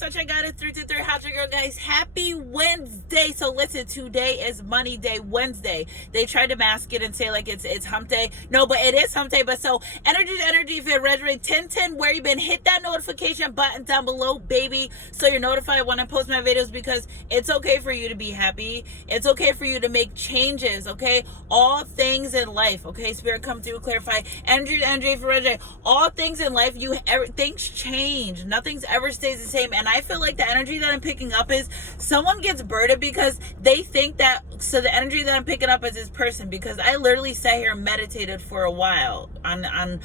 such I got it 3-3. How's your girl, guys? Happy Wednesday. So listen, today is Money Day Wednesday. They tried to mask it and say like it's hump day. No, but it is hump day. But so energy to energy, if it resonates, 1010 where you been, hit that notification button down below, baby, so you're notified when I post my videos, because it's okay for you to be happy. It's okay for you to make changes, okay? All things in life, okay? Spirit come through, clarify. Energy to energy, for resonate. All things in life, things change. Nothing's ever stays the same. And I feel like the energy that I'm picking up is someone gets burdened because they think that, so the energy that I'm picking up is this person, because I literally sat here and meditated for a while on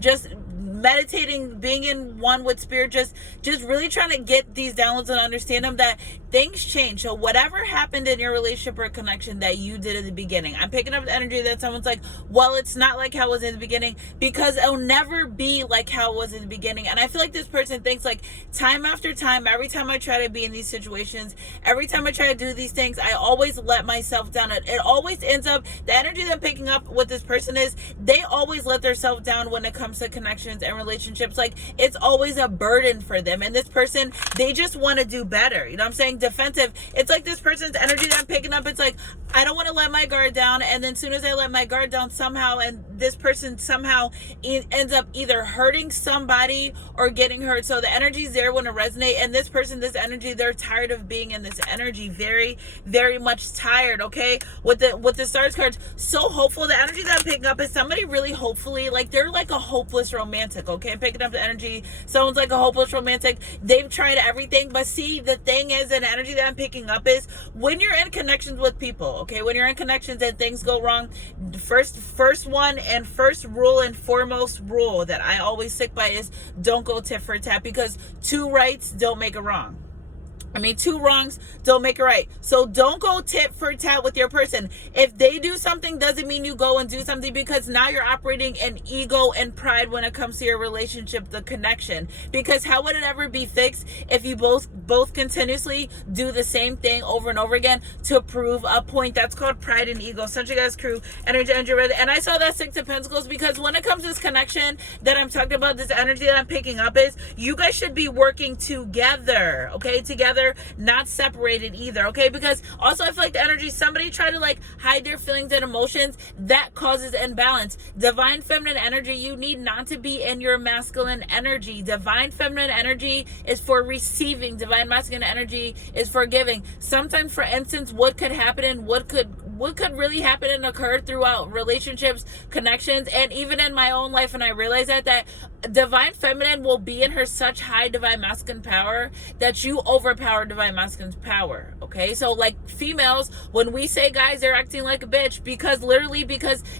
just meditating, being in one with spirit, just really trying to get these downloads and understand them, that things change. So whatever happened in your relationship or connection that you did in the beginning, I'm picking up the energy that someone's like, well, it's not like how it was in the beginning, because it'll never be like how it was in the beginning. And I feel like this person thinks like time after time, every time I try to be in these situations, every time I try to do these things, I always let myself down. It always ends up, the energy that I'm picking up with this person is they always let themselves down when it comes to connections and relationships. Like it's always a burden for them. And this person, they just want to do better. You know what I'm saying? Defensive. It's like this person's energy that I'm picking up. It's like, I don't want to let my guard down. And then as soon as I let my guard down somehow, and this person somehow ends up either hurting somebody or getting hurt. So the energy's there when it resonates. And this person, this energy, they're tired of being in this energy. Very, very much tired. Okay. With the stars cards. So hopeful. The energy that I'm picking up is somebody really hopefully, like they're like a hopeless romantic. Okay. I'm picking up the energy. Someone's like a hopeless romantic. They've tried everything. But see, the thing is, an energy that I'm picking up is when you're in connections with people. Okay. When you're in connections and things go wrong, first one and first rule and foremost rule that I always stick by is don't go tit for tat, because two rights don't make a wrong. Two wrongs don't make it right. So don't go tit for tat with your person. If they do something, doesn't mean you go and do something, because now you're operating in ego and pride when it comes to your relationship, the connection. Because how would it ever be fixed if you both continuously do the same thing over and over again to prove a point? That's called pride and ego. Sunshine Guys crew, energy. And I saw that 6 of Pentacles, because when it comes to this connection that I'm talking about, this energy that I'm picking up is you guys should be working together, okay? Together, not separated either, okay? Because also I feel like the energy, somebody try to like hide their feelings and emotions, that causes imbalance. Divine feminine energy, you need not to be in your masculine energy. Divine feminine energy is for receiving. Divine masculine energy is for giving. Sometimes, for instance, what could happen and what could really happen and occur throughout relationships, connections, and even in my own life, and I realize that divine feminine will be in her such high divine masculine power that you overpower divine masculine's power, okay? So like females, when we say guys, they're acting like a bitch, because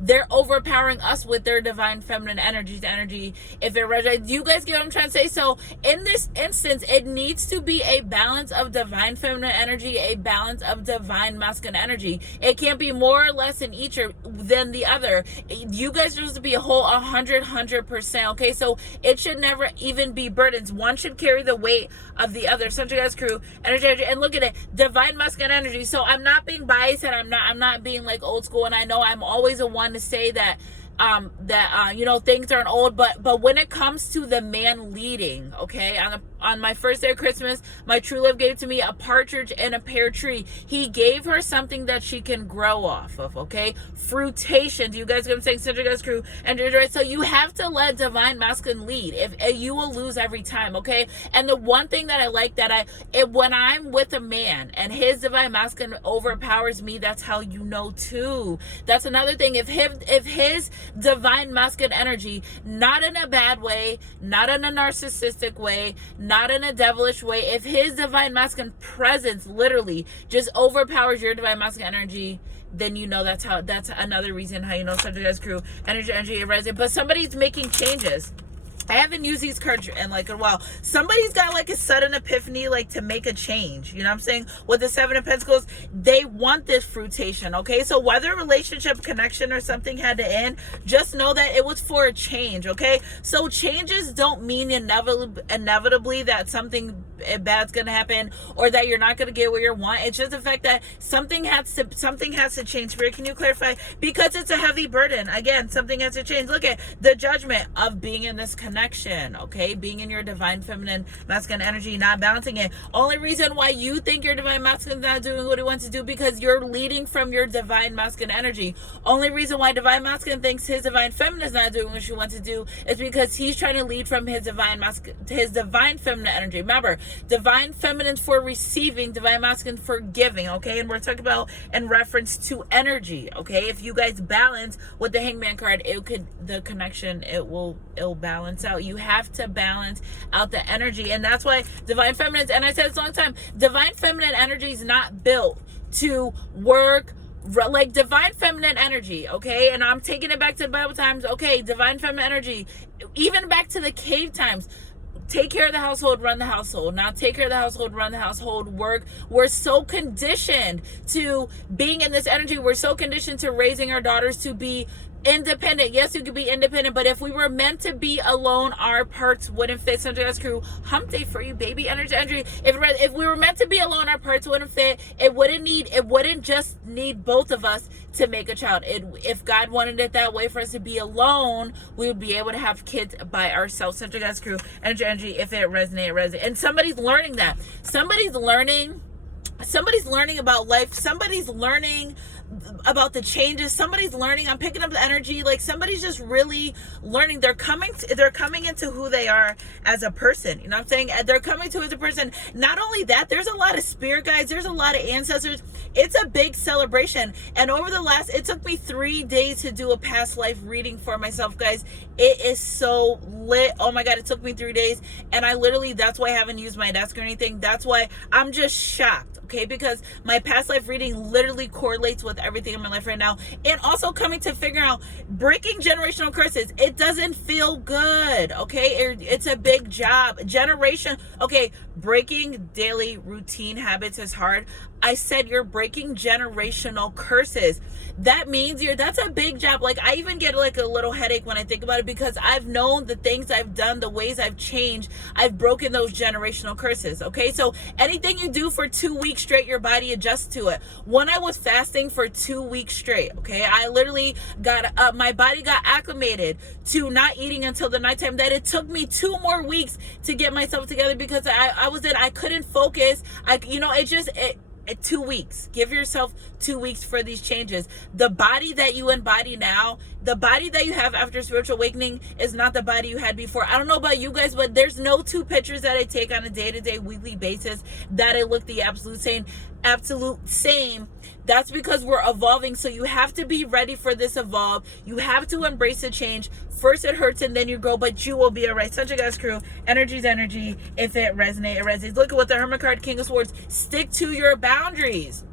they're overpowering us with their divine feminine energy. If it resonates, you guys get what I'm trying to say? So in this instance, it needs to be a balance of divine feminine energy, a balance of divine masculine energy. It can't be more or less in each than the other. You guys are supposed to be a whole 100%, okay? So it should never even be burdens. One should carry the weight of the other. Sunshine Guys crew, energy, and look at it, divine masculine energy. So I'm not being biased, and I'm not being like old school, and I know I'm always the one to say that things aren't old, but when it comes to the man leading, okay, on my first day of Christmas, my true love gave to me a partridge and a pear tree. He gave her something that she can grow off of, okay? Fruitation. Do you guys get what I'm saying? Central Guys crew, and so you have to let divine masculine lead. If you will lose every time, okay? And the one thing that I like, when I'm with a man and his divine masculine overpowers me, that's how you know too. That's another thing. If his divine masculine energy, not in a bad way, not in a narcissistic way, not in a devilish way, if his divine masculine presence literally just overpowers your divine masculine energy, then you know that's another reason how you know Subject Guys crew, energy rising. But somebody's making changes. I haven't used these cards in like a while. Somebody's got like a sudden epiphany, like to make a change. You know what I'm saying? With the 7 of Pentacles, they want this fruitation, okay? So whether a relationship, connection, or something had to end, just know that it was for a change, okay? So changes don't mean inevitably that something bad's gonna happen or that you're not gonna get what you want. It's just the fact that something has to change. Spirit, can you clarify? Because it's a heavy burden. Again, something has to change. Look at the judgment of being in this connection. connection, okay? Being in your divine feminine masculine energy, not balancing it. Only reason why you think your divine masculine is not doing what he wants to do, because you're leading from your divine masculine energy. Only reason why divine masculine thinks his divine feminine is not doing what she wants to do is because he's trying to lead from his divine feminine energy. Remember, divine feminine for receiving, divine masculine for giving, okay? And we're talking about in reference to energy, okay? If you guys balance with the Hangman card, it'll balance out. You have to balance out the energy, and that's why divine feminine, and I said this a long time, divine feminine energy is not built to work like divine feminine energy, okay? And I'm taking it back to the Bible times, okay? Divine feminine energy, even back to the cave times. Take care of the household, run the household. Now take care of the household, run the household, work. We're so conditioned to being in this energy. We're so conditioned to raising our daughters to be independent. Yes, you could be independent, but if we were meant to be alone, our parts wouldn't fit. Central Gas Crew, hump day for you, baby. Energy. If we were meant to be alone, our parts wouldn't fit. It wouldn't just need both of us to make a child. If God wanted it that way for us to be alone, we would be able to have kids by ourselves. Central Gas Crew, energy. If it resonates. And somebody's learning that. Somebody's learning about life. Somebody's learning about the changes. Somebody's learning. I'm picking up the energy. Like somebody's just really learning. They're coming into who they are as a person. You know what I'm saying? They're coming to as a person. Not only that, there's a lot of spirit guides. There's a lot of ancestors. It's a big celebration. And it took me 3 days to do a past life reading for myself, guys. It is so lit. Oh my God, it took me 3 days. And that's why I haven't used my desk or anything. That's why I'm just shocked. Okay, because my past life reading literally correlates with everything in my life right now. And also coming to figure out breaking generational curses. It doesn't feel good. Okay, it's a big job. Breaking daily routine habits is hard. I said you're breaking generational curses. That means that's a big job. Like I even get like a little headache when I think about it, because I've known the things I've done, the ways I've changed. I've broken those generational curses. Okay, so anything you do for 2 weeks straight, your body adjusts to it. When I was fasting for 2 weeks straight, okay, I literally my body got acclimated to not eating until the nighttime. That it took me 2 more weeks to get myself together, because I couldn't focus. 2 weeks. Give yourself 2 weeks for these changes. The body that you embody now, the body that you have after spiritual awakening is not the body you had before. I don't know about you guys, but there's no 2 pictures that I take on a day-to-day, weekly basis that I look the absolute same. That's because we're evolving. So you have to be ready for this evolve. You have to embrace the change. First it hurts and then you grow, but you will be all right. Such a Guys Crew, energy's energy. If it resonates, it resonates. Look at what the Hermit card, King of Swords. Stick to your boundaries.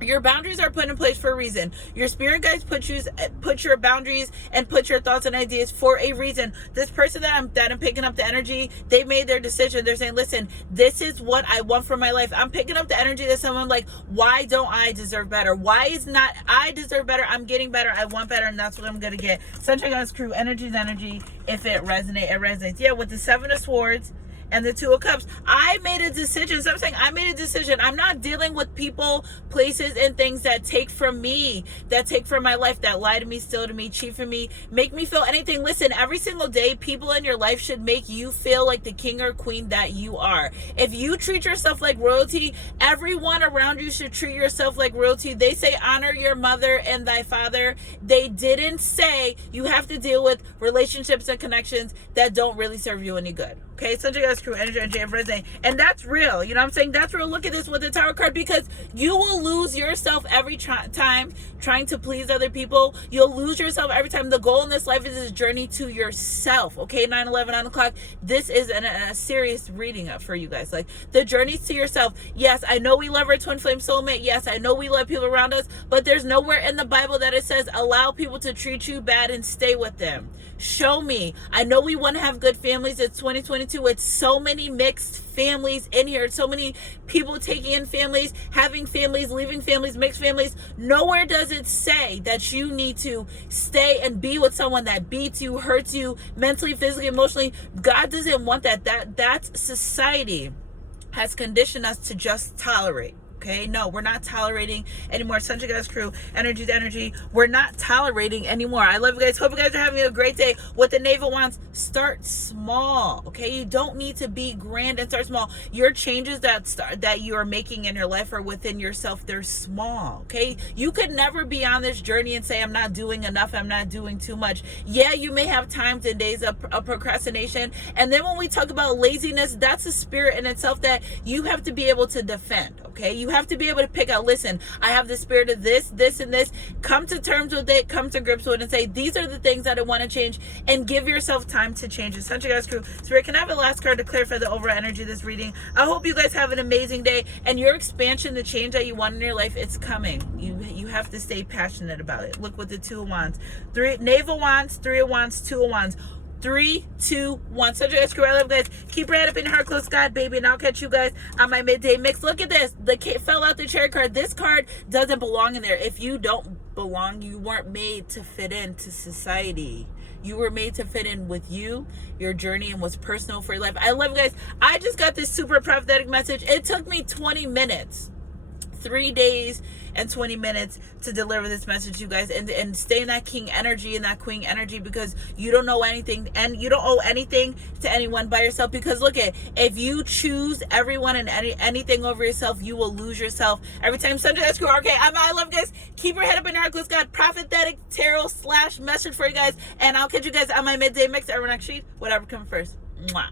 Your boundaries are put in place for a reason. Your spirit guides put your boundaries and put your thoughts and ideas for a reason. This person that I'm picking up the energy, they made their decision. They're saying, listen, this is what I want for my life. I'm picking up the energy that someone like, why don't I deserve better? Why is not I deserve better? I'm getting better. I want better, and that's what I'm gonna get. Sunshine Guys Crew, energy's energy. If it resonates, it resonates. Yeah, with the 7 of Swords and the 2 of Cups, I made a decision. So I'm saying I made a decision. I'm not dealing with people, places, and things that take from me, that take from my life, that lie to me, steal to me, cheat from me, make me feel anything. Listen, every single day, people in your life should make you feel like the king or queen that you are. If you treat yourself like royalty, everyone around you should treat yourself like royalty. They say honor your mother and thy father. They didn't say you have to deal with relationships and connections that don't really serve you any good. Okay, Sunshine Guys Crew, energy, resonate. And that's real. You know what I'm saying? That's real. Look at this with the Tower card, because you will lose yourself every time trying to please other people. You'll lose yourself every time. The goal in this life is this journey to yourself. Okay, 9/11, 9 o'clock. This is a serious reading up for you guys. Like, the journey to yourself. Yes, I know we love our twin flame soulmate. Yes, I know we love people around us, but there's nowhere in the Bible that it says allow people to treat you bad and stay with them. Show me. I know we want to have good families. It's 2022. It's so many mixed families in here. So many people taking in families, having families, leaving families, mixed families. Nowhere does it say that you need to stay and be with someone that beats you, hurts you, mentally, physically, emotionally. God doesn't want that. That's society has conditioned us to just tolerate. okay? No, we're not tolerating anymore. Sunshine Guys crew, energy to energy, we're not tolerating anymore. I love you guys. Hope you guys are having a great day. With the Knave of Wands, start small, okay? You don't need to be grand and start small. Your changes that you are making in your life or within yourself, they're small, okay? You could never be on this journey and say, I'm not doing enough, I'm not doing too much. Yeah, you may have times and days of procrastination. And then when we talk about laziness, that's a spirit in itself that you have to be able to defend, okay? You have to be able to pick out, listen, I have the spirit of this, this, and this. Come to terms with it, come to grips with it, and say, these are the things that I want to change, and give yourself time to change it. Sunshine Guys crew, Spirit, can I have a last card to clarify the overall energy of this reading? I hope you guys have an amazing day, and your expansion, the change that you want in your life, it's coming. You have to stay passionate about it. Look with the Two of Wands. Knave of Wands, Three of Wands, Two of Wands. 3, 2, 1. Sunshine Guys crew, I love you guys. Keep your head up in your heart close, God, baby, and I'll catch you guys on my midday mix. Look at this. The kid fell out the cherry card. This card doesn't belong in there. If you don't belong, you weren't made to fit into society. You were made to fit in with you, your journey, and what's personal for your life. I love you guys. I just got this super prophetic message. It took me 20 minutes. 3 days and 20 minutes to deliver this message to you guys, and stay in that king energy and that queen energy, because you don't know anything and you don't owe anything to anyone by yourself. Because look at, if you choose everyone and anything over yourself, you will lose yourself every time. Sunshine Guys crew, okay, I love you guys. Keep your head up in your heart close, God. Prophetic tarot / message for you guys, and I'll catch you guys on my midday mix. Everyone next sheet, whatever comes first. Mwah.